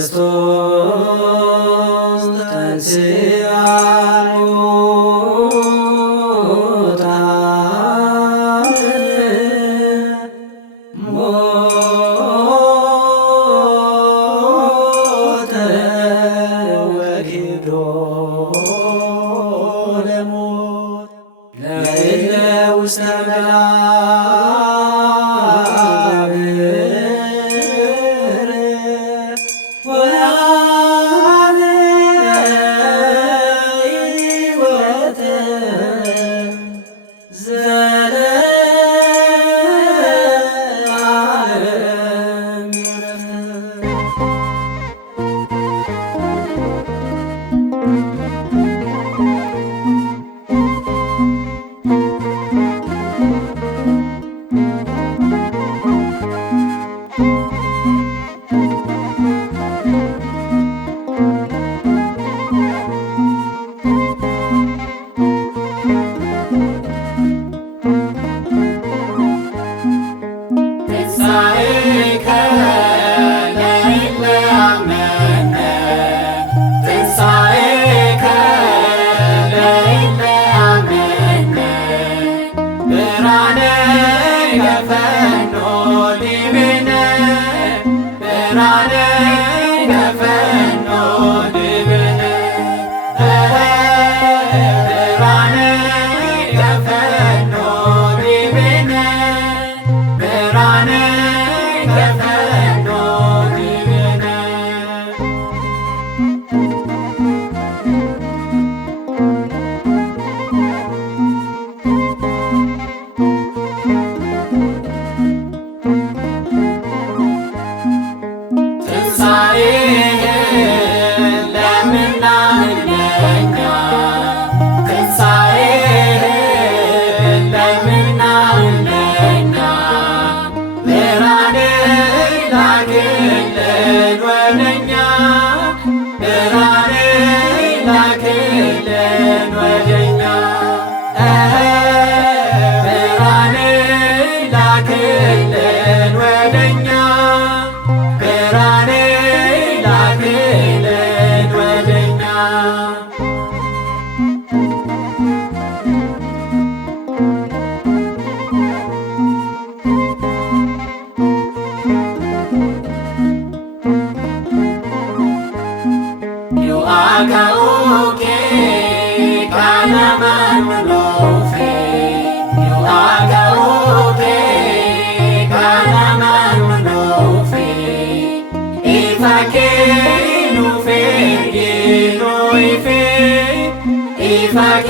ክርስቶስ ተንሥአ እሙታን ሞተ ወኪዶ ለሞት ለእለ ውስተ መቃብር ወሀበ ሕይወተ ዘለዓለም ትንሣኤከ ለእለ አመነ ትንሣኤከ ለእለ አመነ ብርሃነ ገፈኖ ዲቤነ ብርሃነ ገፈኖ ዲቤነ ብርሃነ ገፈኖ ዲቤነ ብርሃነ ገፈኖ ዲቤነ ትንሣኤህን ለምናምን ለእኛ ትንሣኤህን ለምናምን ለእኛ ብርሃንን ላክልን ወደኛ ብርሃንን ላክልን ወደኛ ብርሃንን ላክልን ወደኛ ብርሃንን ላክልን ወደኛ ዩአከኡኬ ካነማን ምኖፌ ዩአከኡኬ ካነማን ምኖፌ ኢፈኬ ኑፌ ጊኖ ኢፌ ኢፈኬ